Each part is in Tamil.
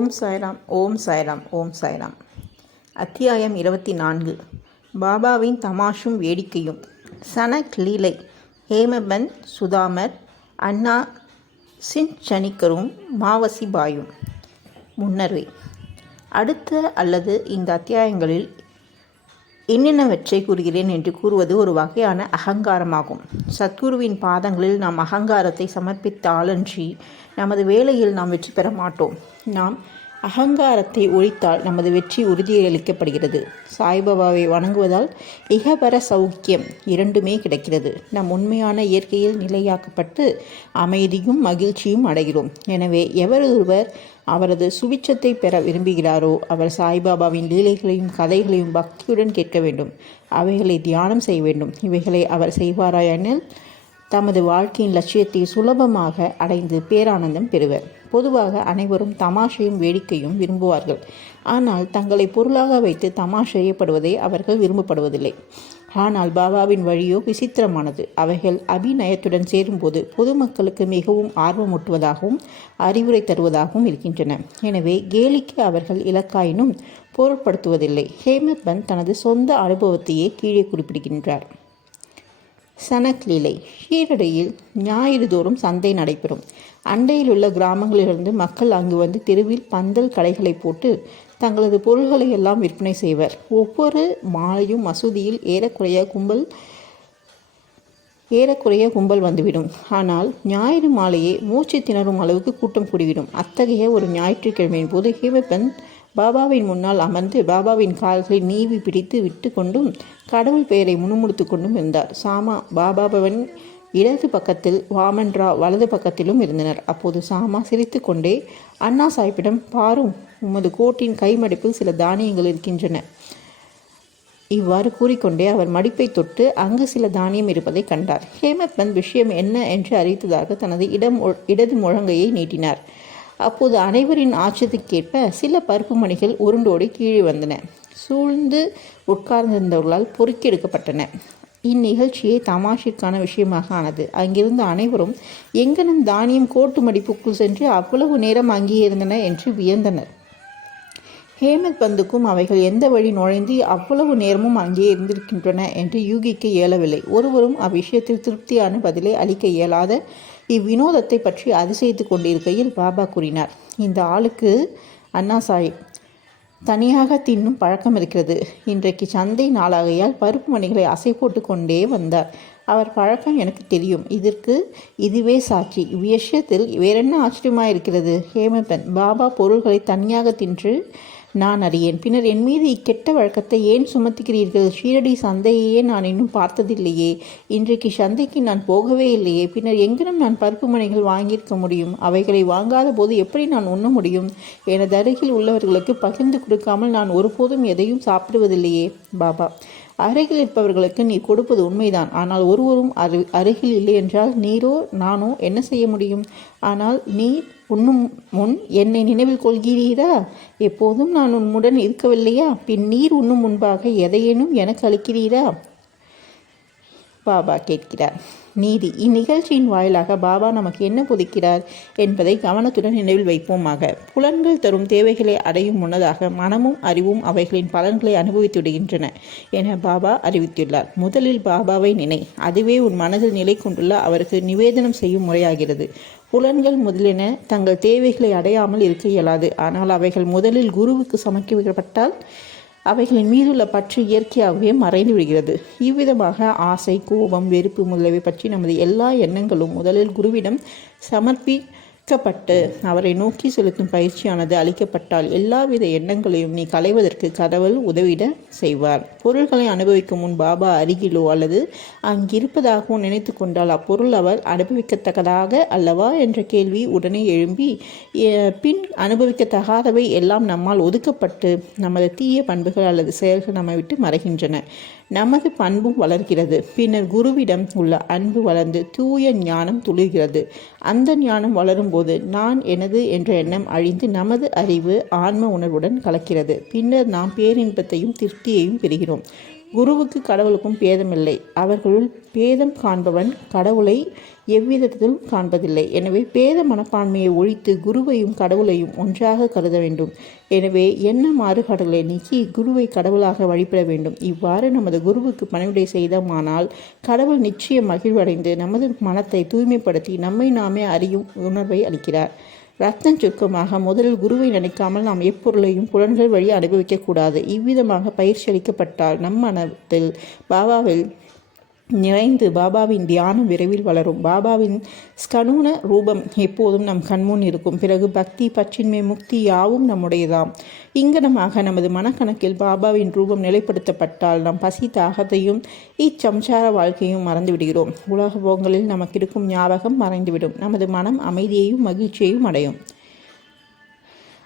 ஓம் சாய்ராம் ஓம் சாய்ராம் ஓம் சாய்ராம். அத்தியாயம் இருபத்தி நான்கு பாபாவின் தமாஷும் வேடிக்கையும். சனக் லீலை ஹேமபன் சுதாமர் அண்ணா சின்சனிக்கரும் மாவசி பாயும் முன்னர்வே. அடுத்த அல்லது இந்த அத்தியாயங்களில் என்னென்னவற்றை கூறுகிறேன் என்று கூறுவது ஒரு வகையான அகங்காரமாகும். சத்குருவின் பாதங்களில் நாம் அகங்காரத்தை சமர்ப்பித்தாலன்றி நமது வேலையில் நாம் வெற்றி பெற மாட்டோம். நாம் அகங்காரத்தை ஒழித்தால் நமது வெற்றி உறுதியளிக்கப்படுகிறது சாய்பாபாவை வணங்குவதால் இகபர சௌக்கியம் இரண்டுமே கிடைக்கிறது. நம் உண்மையான இயற்கையில் நிலையாக்கப்பட்டு அமைதியும் மகிழ்ச்சியும் அடைகிறோம். எனவே எவரொருவர் அவரது சுபிச்சத்தை பெற விரும்புகிறாரோ அவர் சாய்பாபாவின் லீலைகளையும் கதைகளையும் பக்தியுடன் கேட்க வேண்டும். அவைகளை தியானம் செய்ய வேண்டும். இவைகளை அவர் செய்வாராயனில் தமது வாழ்க்கையின் லட்சியத்தை சுலபமாக அடைந்து பேரானந்தம் பெறுவர். பொதுவாக அனைவரும் தமாஷையும் வேடிக்கையும் விரும்புவார்கள். ஆனால் தங்களை பொருளாக வைத்து தமாஷ் செய்யப்படுவதை அவர்கள் விரும்பப்படுவதில்லை. ஆனால் பாபாவின் வழியோ விசித்திரமானது. அவைகள் அபிநயத்துடன் சேரும்போது பொதுமக்களுக்கு மிகவும் ஆர்வமூட்டுவதாகவும் அறிவுரை தருவதாகவும் இருக்கின்றன. எனவே கேலிக்கு அவர்கள் இலக்காயினும் பொருட்படுத்துவதில்லை. ஹேமத் பந்த் தனது சொந்த அனுபவத்தையே கீழே குறிப்பிடுகின்றார். சனக் லீலை ஷீரடியில் ஞாயிறு தோறும் சந்தை நடைபெறும். அண்டையில் உள்ள கிராமங்களிலிருந்து மக்கள் அங்கு வந்து தெருவில் பந்தல் கடைகளை போட்டு தங்களது பொருள்களை எல்லாம் விற்பனை செய்வர். ஒவ்வொரு மாலையும் மசூதியில் ஏறக்குறைய கும்பல் ஏறக்குறைய கும்பல் வந்துவிடும். ஆனால் ஞாயிறு மாலையே மூச்சு திணறும் அளவுக்கு கூட்டம் கூடிவிடும். அத்தகைய ஒரு ஞாயிற்றுக்கிழமையின் போது ஹேமபந்த் பாபாவின் முன்னால் அமர்ந்து பாபாவின் கால்களை நீவி பிடித்து விட்டு கொண்டும் கடவுள் பெயரை முணுமுணுத்து கொண்டும் இருந்தார். சாமா பாபாபவன் இடது பக்கத்தில் வாமன்ரா வலது பக்கத்திலும் இருந்தனர். அப்போது சாமா சிரித்து கொண்டே அண்ணா சாஹிப்பிடம் பாரும். உமது கோட்டின் கைமடிப்பில் சில தானியங்கள் இருக்கின்றன. இவ்வாறு கூறிக்கொண்டே அவர் மடிப்பை தொட்டு அங்கு சில தானியம் இருப்பதை கண்டார். ஹேமத்மந்த் விஷயம் என்ன என்று அறிவித்ததாக தனது இடம் இடது முழங்கையை நீட்டினார். அப்போது அனைவரின் ஆச்சரியத்துக்கேற்ப சில பருப்பு மணிகள் உருண்டோடி கீழே வந்தன. சூழ்ந்து உட்கார்ந்திருந்தவர்களால் பொறுக்கி எடுக்கப்பட்டன. இந்நிகழ்ச்சியை தமாஷிற்கான விஷயமாக ஆனது. அங்கிருந்த அனைவரும் எங்கனும் தானியம் கோட்டு மடிப்புக்குள் சென்று அவ்வளவு நேரம் அங்கே இருந்தன? என்று வியந்தனர். ஹேமத் பந்துக்கும் அவைகள் எந்த வழி நுழைந்து அவ்வளவு நேரமும் அங்கே இருந்திருக்கின்றன? என்று யூகிக்க இயலவில்லை. ஒருவரும் அவ்விஷயத்தில் திருப்தியான பதிலை அளிக்க இயலாத இவ்வினோதத்தை பற்றி அதிசயித்து கொண்டிருக்கையில் பாபா கூறினார் இந்த ஆளுக்கு அண்ணா சாஹிப் தனியாக தின்னும் பழக்கம் இருக்கிறது. இன்றைக்கு சந்தை நாளாகையால் பருப்பு மணிகளை அசை போட்டு கொண்டே வந்தார். அவர் பழக்கம் எனக்கு தெரியும். இதற்கு இதுவே சாட்சி. இவ்விஷயத்தில் வேறென்ன ஆச்சரியமாக இருக்கிறது ஹேமபன் பாபா பொருள்களை தனியாக தின்று நான் அறியேன். பின்னர் என் மீது இக்கெட்ட வழக்கத்தை ஏன் சுமத்துகிறீர்கள்? ஷீரடி சந்தையே நான் இன்னும் பார்த்ததில்லையே. இன்றைக்கு சந்தைக்கு நான் போகவே இல்லையே. பின்னர் எங்கிலும் நான் பருப்பு மனைகள் வாங்கியிருக்க முடியும்? அவைகளை வாங்காத போது எப்படி நான் உண்ண முடியும்? எனது அருகில் உள்ளவர்களுக்கு பகிர்ந்து கொடுக்காமல் நான் ஒருபோதும் எதையும் சாப்பிடுவதில்லையே. பாபா அருகில் இருப்பவர்களுக்கு நீ கொடுப்பது உண்மைதான். ஆனால் ஒருவரும் அரு அருகில் இல்லை என்றால் நீரோ நானோ என்ன செய்ய முடியும்? ஆனால் நீ உண்ணும் முன் என்னை நினைவில் கொள்கிறீரா? எப்போதும் நான் உன்னுடன் இருக்கவில்லையா? பின் நீர் உண்ணும் முன்பாக எதையேனும் எனக்கு அளிக்கிறீரா? பாபா கேட்கிறார். நீதி இந்நிகழ்ச்சியின் வாயிலாக பாபா நமக்கு என்ன புதிக்கிறார் என்பதை கவனத்துடன் நினைவில் வைப்போமாக. புலன்கள் தரும் தேவைகளை அடையும் முன்னதாக மனமும் அறிவும் அவைகளின் பலன்களை அனுபவித்துவிடுகின்றன என பாபா அறிவித்துள்ளார். முதலில் பாபாவை நினை. அதுவே உன் மனதில் நிலை கொண்டுள்ள அவருக்கு நிவேதனம் செய்யும் முறையாகிறது. புலன்கள் முதலின தங்கள் தேவைகளை அடையாமல் இருக்க இயலாது. ஆனால் அவைகள் முதலில் குருவுக்கு சமர்ப்பிக்கப்பட்டால் அவைகளின் மீதுள்ள பற்று இயற்கையாகவே மறைந்து விடுகிறது. இவ்விதமாக ஆசை கோபம் வெறுப்பு முதலியவை பற்றி நமது எல்லா எண்ணங்களும் முதலில் குருவிடம் சமர்ப்பி அளிக்கப்பட்டு அவரை நோக்கி செலுத்தும் பயிற்சியானது அளிக்கப்பட்டால் எல்லாவித எண்ணங்களையும் நீ களைவதற்கு கடவுள் உதவிட செய்வார். பொருள்களை அனுபவிக்கும் முன் பாபா அருகிலோ அல்லது அங்கிருப்பதாகவோ நினைத்து கொண்டால் அப்பொருள் அவர் அனுபவிக்கத்தக்கதாக அல்லவா? என்ற கேள்வி உடனே எழும்பி பின் அனுபவிக்கத்தகாதவை எல்லாம் நம்மால் ஒதுக்கப்பட்டு நமது தீய பண்புகள் அல்லது செயல்கள் நம்மை விட்டு மறைகின்றன. நமது பண்பும் வளர்கிறது. பின்னர் குருவிடம் உள்ள அன்பு வளர்ந்து தூய ஞானம் துளிர்கிறது. அந்த ஞானம் வளரும்போது நான் எனது என்ற எண்ணம் அழிந்து நமது அறிவு ஆன்ம உணர்வுடன் கலக்கிறது. பின்னர் நாம் பேரின்பத்தையும் திருப்தியையும் பெறுகிறோம். குருவுக்கு கடவுளுக்கும் பேதமில்லை. அவர்களுள் பேதம் காண்பவன் கடவுளை எவ்விதத்திலும் காண்பதில்லை. எனவே பேத மனப்பான்மையை ஒழித்து குருவையும் கடவுளையும் ஒன்றாக கருத வேண்டும். எனவே என்ன மாறுபாடுகளை நீக்கி குருவை கடவுளாக வழிபட வேண்டும். இவ்வாறு நமது குருவுக்கு பணிவிடை செய்தோமானால் கடவுள் நிச்சயம் மகிழ்வடைந்து நமது மனத்தை தூய்மைப்படுத்தி நம்மை நாமே அறியும் உணர்வை அளிக்கிறார். ரத்தம் சுருக்கமாக முதலில் குருவை நினைக்காமல் நாம் எப்பொருளையும் புலன்கள் வழி அனுபவிக்கக்கூடாது. இவ்விதமாக பயிற்சி அளிக்கப்பட்டால் நம் மனத்தில் பாபாவில் நிறைந்து பாபாவின் தியானம் விரைவில் வளரும். பாபாவின் ஸ்கனூன ரூபம் எப்போதும் நம் கண்முன் இருக்கும். பிறகு பக்தி பற்றின்மை முக்தி யாவும் நம்முடையதாம். இங்கனமாக நமது மனக்கணக்கில் பாபாவின் ரூபம் நிலைப்படுத்தப்பட்டால் நம் பசி தாகத்தையும் இச்சம்சார வாழ்க்கையும் மறந்து விடுகிறோம் உலக போகங்களில் நமக்கு இருக்கும் ஞாபகம் மறைந்துவிடும். நமது மனம் அமைதியையும் மகிழ்ச்சியையும் அடையும்.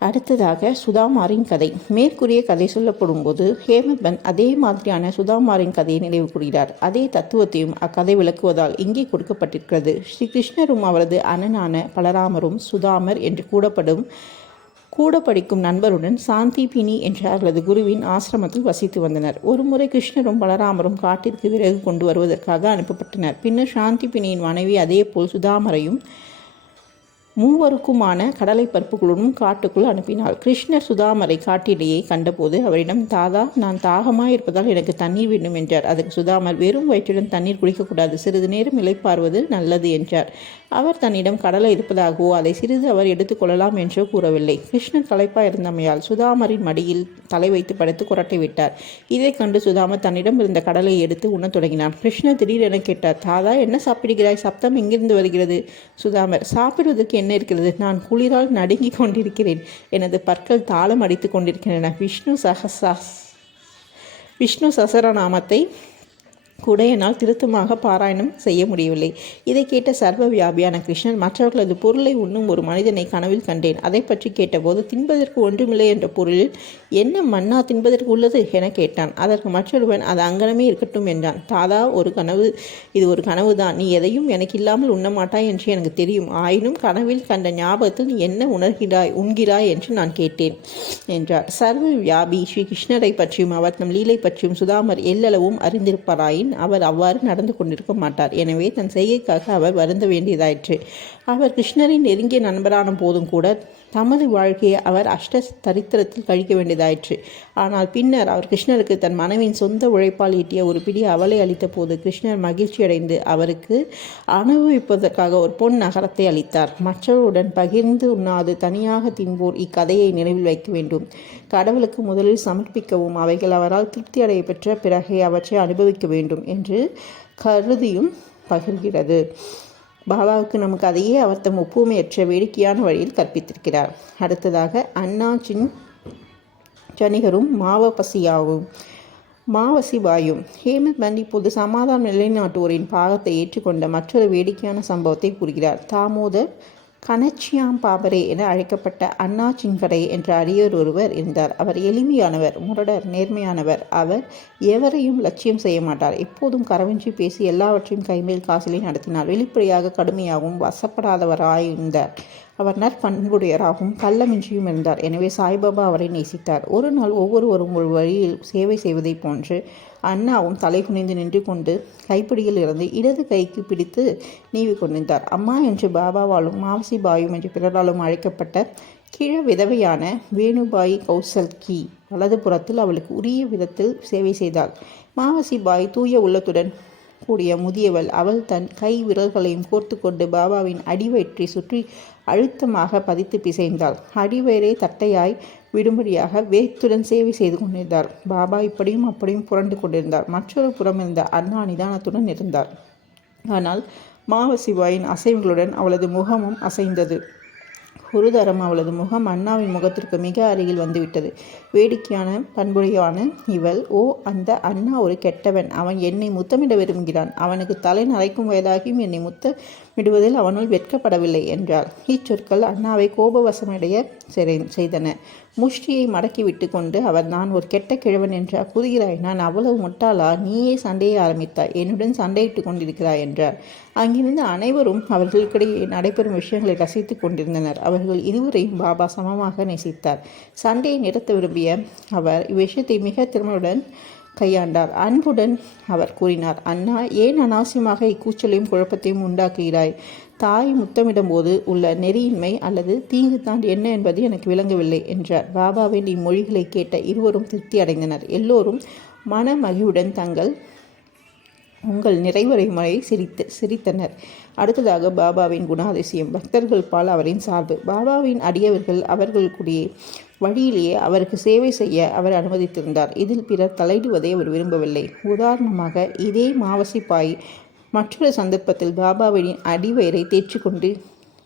அடுத்ததாக சுதாமாரின் கதை. மேற்கூறிய கதை சொல்லப்படும் போது ஹேமபன் அதே மாதிரியான சுதாமாரின் கதையை நினைவு கூறுகிறார். அதே தத்துவத்தையும் அக்கதை விளக்குவதால் இங்கே கொடுக்கப்பட்டிருக்கிறது. ஸ்ரீ கிருஷ்ணரும் அவரது அண்ணனான பலராமரும் சுதாமர் என்று கூடப்படும் கூட படிக்கும் நண்பருடன் சாந்தி பினி என்ற அவரது குருவின் ஆசிரமத்தில் வசித்து வந்தனர். ஒருமுறை கிருஷ்ணரும் பலராமரும் காட்டிற்கு விறகு கொண்டு வருவதற்காக அனுப்பப்பட்டனர். பின்னர் சாந்தி பினியின் மனைவி அதேபோல் சுதாமரையும் மூவருக்குமான கடலை பருப்புகளுடன் காட்டுக்குள் அனுப்பினாள். கிருஷ்ணர் சுதாமரை காட்டிலேயே கண்டபோது அவரிடம் தாதா நான் தாகமாக இருப்பதால் எனக்கு தண்ணீர் வேண்டும் என்றார். அதற்கு சுதாமர் வெறும் வயிற்றுடன் தண்ணீர் குடிக்கக்கூடாது. சிறிது நேரம் இலைப்பார்வது நல்லது என்றார். அவர் தன்னிடம் கடலை இருப்பதாகவோ அதை சிறிது அவர் எடுத்துக்கொள்ளலாம் என்றோ கூறவில்லை. கிருஷ்ணர் களைப்பா இருந்தமையால் சுதாமரின் மடியில் தலை வைத்து படுத்து குரட்டை விட்டார். இதை கண்டு சுதாமர் தன்னிடம் இருந்த கடலை எடுத்து உண்ணத் தொடங்கினார் கிருஷ்ணர் திடீரென கேட்டார் தாதா என்ன சாப்பிடுகிறாய்? சப்தம் எங்கிருந்து வருகிறது? சுதாமர் சாப்பிடுவதற்கு என்ன இருக்கிறது? நான் குளிரால் நடுங்கிக் கொண்டிருக்கிறேன். எனது பற்கள் தாளம் அடித்து கொண்டிருக்கின்றன. விஷ்ணு சகசா விஷ்ணு சசரநாமத்தை கூட என்னால் திருத்தமாக பாராயணம் செய்ய முடியவில்லை. இதை கேட்ட சர்வ வியாபியான கிருஷ்ணன் மற்றவர்களது பொருளை உண்ணும் ஒரு மனிதனை கனவில் கண்டேன். அதை பற்றி கேட்டபோது தின்பதற்கு ஒன்றுமில்லை என்ற பொருளில் என்ன மன்னா தின்பதற்கு உள்ளது? என கேட்டான். அதற்கு மற்றொருவன் அது அங்கனமே இருக்கட்டும் என்றான். தாதா ஒரு கனவு இது ஒரு கனவு தான் நீ எதையும் எனக்கு இல்லாமல் உண்ண மாட்டாய் என்று எனக்கு தெரியும். ஆயினும் கனவில் கண்ட ஞாபகத்தில் நீ என்ன உணர்கிறாய் உண்கிறாய் என்று நான் கேட்டேன் என்றார். சர்வ வியாபி ஸ்ரீ கிருஷ்ணரை பற்றியும் அவர் தம் லீலை பற்றியும் சுதாமர் எல்லளவும் அறிந்திருப்பாராயின் அவர் அவ்வாறு நடந்து கொண்டிருக்க மாட்டார். எனவே தன் செய்கைக்காக அவர் வருந்த வேண்டியதாயிற்று. அவர் கிருஷ்ணரின் நெருங்கிய நண்பரான போதும் கூட தமது வாழ்க்கையை அவர் அஷ்ட தரித்திரத்தில் கழிக்க வேண்டியதாயிற்று. ஆனால் பின்னர் அவர் கிருஷ்ணருக்கு தன் மனைவியின் சொந்த உழைப்பால் ஈட்டிய ஒரு பிடி அவளை அளித்த போது கிருஷ்ணர் மகிழ்ச்சியடைந்து அவருக்கு அனுபவிப்பதற்காக ஒரு பொன் நகரத்தை அளித்தார். மற்றவருடன் பகிர்ந்து உண்ணாது தனியாக தின்போர் இக்கதையை நினைவில் வைக்க வேண்டும். கடவுளுக்கு முதலில் சமர்ப்பிக்கவும் அவைகள் அவரால் திருப்தி அடைய பெற்ற பிறகே அவற்றை அனுபவிக்க வேண்டும். என்று கருதியும் பகிர்கிறது. பாபாவுக்கு நமக்கு அதையே அவர் தம் ஒப்புமையற்ற வேடிக்கையான வழியில் கற்பித்திருக்கிறார். அடுத்ததாக அண்ணாச்சின் ஜனிகரும் மாவபசியாவும் மாவசி பாயும் ஹேமந்த் பந்த் இப்போது சமாதான நிலைநாட்டுவோரின் பாகத்தை ஏற்றுக்கொண்ட மற்றொரு வேடிக்கையான சம்பவத்தை கூறுகிறார். தாமோதர் கனச்சியாம் பாபரே என அழைக்கப்பட்ட அண்ணா சிங்கடை என்ற அரியர் ஒருவர் இருந்தார். அவர் எளிமையானவர் முரடர் நேர்மையானவர். அவர் எவரையும் லட்சியம் செய்ய மாட்டார். எப்போதும் கரவின்றி பேசி எல்லாவற்றையும் கைமேல் காசிலே நடத்தினார். வெளிப்படையாக கடுமையாகவும் வசப்படாதவராயிருந்தார். அவர் நற்பண்புடையராகவும் கள்ளமின்றியும் இருந்தார். எனவே சாய்பாபா அவரை நேசித்தார். ஒரு நாள் ஒவ்வொருவரும் ஒரு வழியில் சேவை செய்வதைப் போன்று அண்ணாவும் தலை குனிந்து நின்று கொண்டு கைப்பிடியில் இருந்து இடது கைக்கு பிடித்து நீவி கொண்டிருந்தார். அம்மா என்று பாபாவாலும் மாவசி பாயும் என்று பிறராலும் அழைக்கப்பட்ட கீழ விதவையான வேணுபாய் கௌசல்கி வலது புறத்தில் அவளுக்கு உரிய விதத்தில் சேவை செய்தாள். மாவசி பாய் தூய உள்ளத்துடன் கூடிய முதியவள். அவள் தன் கை விரல்களையும் கோர்த்து கொண்டு பாபாவின் அடிவயிற்றை சுற்றி அழுத்தமாக பதித்து பிசைந்தாள். அடிவயிறே தட்டையாய் விடும்படியாக வேத்துடன் சேவை செய்து கொண்டிருந்தார் பாபா இப்படியும் அப்படியும் புரண்டு கொண்டிருந்தார். மற்றொரு புறம் இருந்த அண்ணா நிதானத்துடன் இருந்தார். ஆனால் மாவசிவாயின் அசைவுகளுடன் அவளது முகமும் அசைந்தது. ஒரு தரம் அவளது முகம் அண்ணாவின் முகத்திற்கு மிக அருகில் வந்துவிட்டது. வேடிக்கையான பண்புடையான இவள். ஓ அந்த அண்ணா ஒரு கெட்டவன். அவன் என்னை முத்தமிட விரும்புகிறான். அவனுக்கு தலை நரைக்கும் வயதாகியும் என்னை முத்த விடுவதில் அவனுள் வெட்கப்படவில்லை என்றார் இச்சொற்கள் அண்ணாவை கோபவசமடைய செய்தன. முஷ்டியை மடக்கி விட்டு கொண்டு அவர் நான் ஒரு கெட்ட கிழவன் என்றார் புரிகிறாய் நான் அவ்வளவு முட்டாளா நீயே சண்டையை ஆரம்பித்தாய். என்னுடன் சண்டையிட்டு கொண்டிருக்கிறாய் என்றார். அங்கிருந்து அனைவரும் அவர்களுக்கிடையே நடைபெறும் விஷயங்களை ரசித்து கொண்டிருந்தனர். அவர்கள் இருவரையும் பாபா சமமாக நேசித்தார். சண்டையை நிறுத்த விரும்பிய அவர் இவ்விஷயத்தை மிக திறமையுடன் கையாண்டார். அன்புடன் அவர் கூறினார் அண்ணா ஏன் அனாவசியமாக இக்கூச்சலையும் குழப்பத்தையும் உண்டாக்குகிறாய்? தாய் முத்தமிடும்போது உள்ள நெறியின்மை அல்லது தீங்கு தான் என்ன என்பது எனக்கு விளங்கவில்லை என்றார். பாபாவின் இம்மொழிகளை கேட்ட இருவரும் திருப்தி அடைந்தனர். எல்லோரும் மன தங்கள் உங்கள் நிறைவரை முறை சிரித்து சிரித்தனர். அடுத்ததாக பாபாவின் குணாதிசயம் பக்தர்கள் பால் அவரின் சார்பு. பாபாவின் அடியவர்கள் அவர்களுக்குடியே வழியிலேயே அவருக்கு சேவை செய்ய அவர் அனுமதித்திருந்தார். இதில் பிறர் தலையிடுவதை அவர் விரும்பவில்லை. உதாரணமாக இதே மாவசிப்பாய் மற்றொரு சந்தர்ப்பத்தில் பாபாவின் அடிவயிறை தேற்றிக்கொண்டு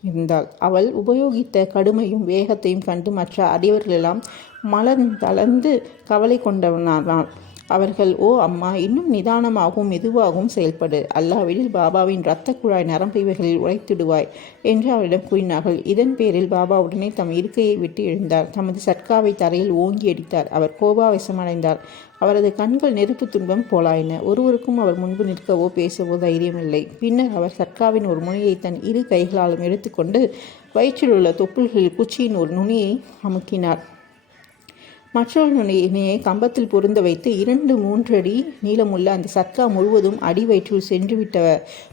இருந்தாள். அவள் உபயோகித்த கடுமையும் வேகத்தையும் கண்டு மற்ற அடியவர்களெல்லாம் மலர் தளர்ந்து கவலை கொண்டவனானாள். அவர்கள் ஓ அம்மா இன்னும் நிதானமாகவும் மெதுவாகவும் செயல்படு. அல்லாவிடில் பாபாவின் இரத்த குழாய் நரம்பு இவைகளில் உழைத்திடுவாய் என்று அவரிடம் கூறினார்கள். இதன் பேரில் பாபா உடனே தம் இருக்கையை விட்டு எழுந்தார். தமது சட்காவை தரையில் ஓங்கி அடித்தார். அவர் கோபாவசமடைந்தார் அவரது கண்கள் நெருப்பு துன்பம் போலாயின. ஒருவருக்கும் அவர் முன்பு நிற்கவோ பேசவோ தைரியமில்லை. பின்னர் அவர் சர்க்காவின் ஒரு முனையை தன் இரு கைகளாலும் எடுத்துக்கொண்டு வயிற்றில் உள்ள தொப்புள்களில் குச்சியின் ஒரு நுனியை அமுக்கினார். மற்றொரு நுனியை கம்பத்தில் பொருந்த வைத்து இரண்டு மூன்று அடி நீளமுள்ள அந்த சர்க்கா முழுவதும் அடி வயிற்றுள் சென்றுவிட்ட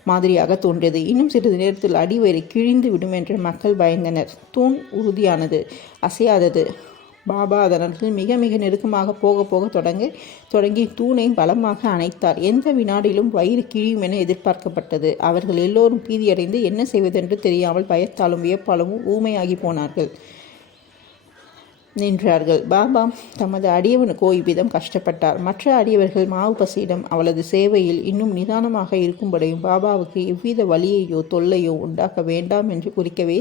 மாதிரியாக தோன்றியது. இன்னும் சிறிது நேரத்தில் அடிவயிறு கிழிந்து விடும் என்று மக்கள் பயந்தனர். தூண் உறுதியானது அசையாதது. பாபா அதனர்கள் மிக மிக நெருக்கமாக போக போக தொடங்க தொடங்கி தூணை பலமாக அணைத்தார். எந்த வினாடிலும் வயிறு கிழியும் என எதிர்பார்க்கப்பட்டது. அவர்கள் எல்லோரும் பீதியடைந்து என்ன செய்வதென்று தெரியாமல் பயத்தாலும் வியப்பாலும் ஊமையாகி போனார்கள். நின்றார்கள். பாபா தமது அடியவனுக்கோ இவ்விதம் கஷ்டப்பட்டார். மற்ற அடியவர்கள் மாவு பசியிடம் அவளது சேவையில் இன்னும் நிதானமாக இருக்கும்படியும் பாபாவுக்கு எவ்வித வழியையோ தொல்லையோ உண்டாக்க வேண்டாம் என்று குறிக்கவே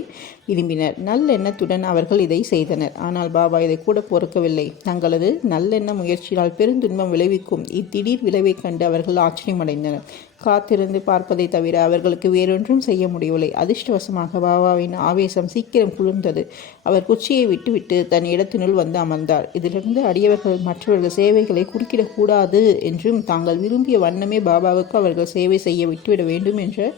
விரும்பினர். நல்லெண்ணத்துடன் அவர்கள் இதை செய்தனர். ஆனால் பாபா இதை கூட பொறுக்கவில்லை. தங்களது நல்லெண்ண முயற்சியால் பெருந்துன்பம் விளைவிக்கும் இத்திடீர் விளைவைக் கண்டு அவர்கள் ஆச்சரியமடைந்தனர். காத்திருந்து பார்ப்பதை தவிர அவர்களுக்கு வேறொன்றும் செய்ய முடியவில்லை. அதிர்ஷ்டவசமாக பாபாவின் ஆவேசம் சீக்கிரம் குளிர்ந்தது. அவர் குச்சியை விட்டுவிட்டு தன் இடத்தினுள் வந்து அமர்ந்தார். இதிலிருந்து அடியவர்கள் மற்றவர்கள் சேவைகளை குறுக்கிடக்கூடாது என்றும் தாங்கள் விரும்பிய வண்ணமே பாபாவுக்கு அவர்கள் சேவை செய்ய விட்டுவிட வேண்டும் என்ற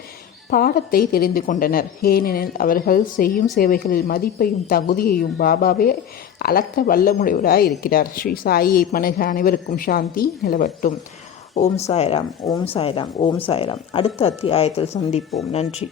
பாடத்தை தெரிந்து கொண்டனர். ஏனெனில் அவர்கள் செய்யும் சேவைகளில் மதிப்பையும் தகுதியையும் பாபாவே அளக்க வல்லமுடையவராய் இருக்கிறார் ஸ்ரீ சாயியை பணக அனைவருக்கும் சாந்தி நிலவட்டும். ஓம் சாய்ராம் ஓம் சாய்ராம் ஓம் சாய்ராம். அடுத்த அத்தியாயத்தில் சந்திப்போம். நன்றி.